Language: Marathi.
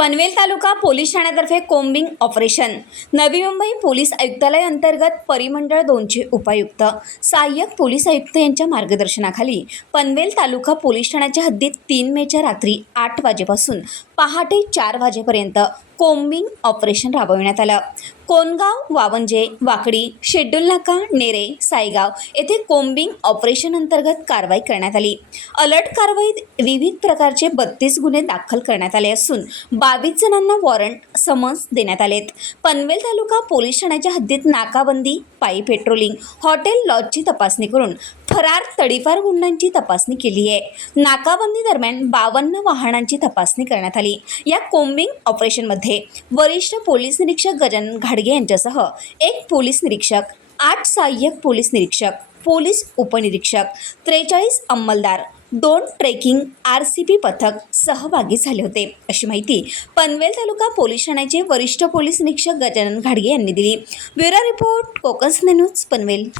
Panvel taluka police ठाण्यातर्फे combing operation. Navi Mumbai police आयुक्तालय अंतर्गत परिमंडळ दोनचे उपायुक्त सहाय्यक पोलीस आयुक्त यांच्या मार्गदर्शनाखाली पनवेल तालुका पोलीस ठाण्याच्या हद्दीत तीन मेच्या रात्री आठ वाजेपासून पहाटे चार वाजेपर्यंत कोम्बिंग ऑपरेशन राबविण्यात आलं. कोनगाव वावंजे वाकडी शेड्यूल नाका नेरे सायगाव येथे कोम्बिंग ऑपरेशन अंतर्गत कारवाई करण्यात आली. अलर्ट कारवाईत विविध प्रकारचे बत्तीस गुन्हे दाखल करण्यात आले असून बावीस जणांना वॉरंट समन्स देण्यात आलेत. पनवेल तालुका पोलीस ठाण्याच्या हद्दीत नाकाबंदी पायी पेट्रोलिंग हॉटेल लॉजची तपासणी करून फरार तडीफार गुंडांची तपासणी केली आहे. नाकाबंदी दरम्यान बावन्न वाहनांची तपासणी करण्यात आली. या कोम्बिंग ऑपरेशनमध्ये वरिष्ठ पोलीस निरीक्षक गजानन घाडगे यांच्यासह एक पोलीस निरीक्षक आठ सहाय्यक पोलीस निरीक्षक पोलीस उपनिरीक्षक त्रेचाळीस अंमलदार दोन ट्रेकिंग आर सी पी पथक सहभागी झाले होते. अशी माहिती पनवेल तालुका पोलीस ठाण्याचे वरिष्ठ पोलीस निरीक्षक गजानन घाडगे यांनी दिली. Bureau report Konkan news Panvel.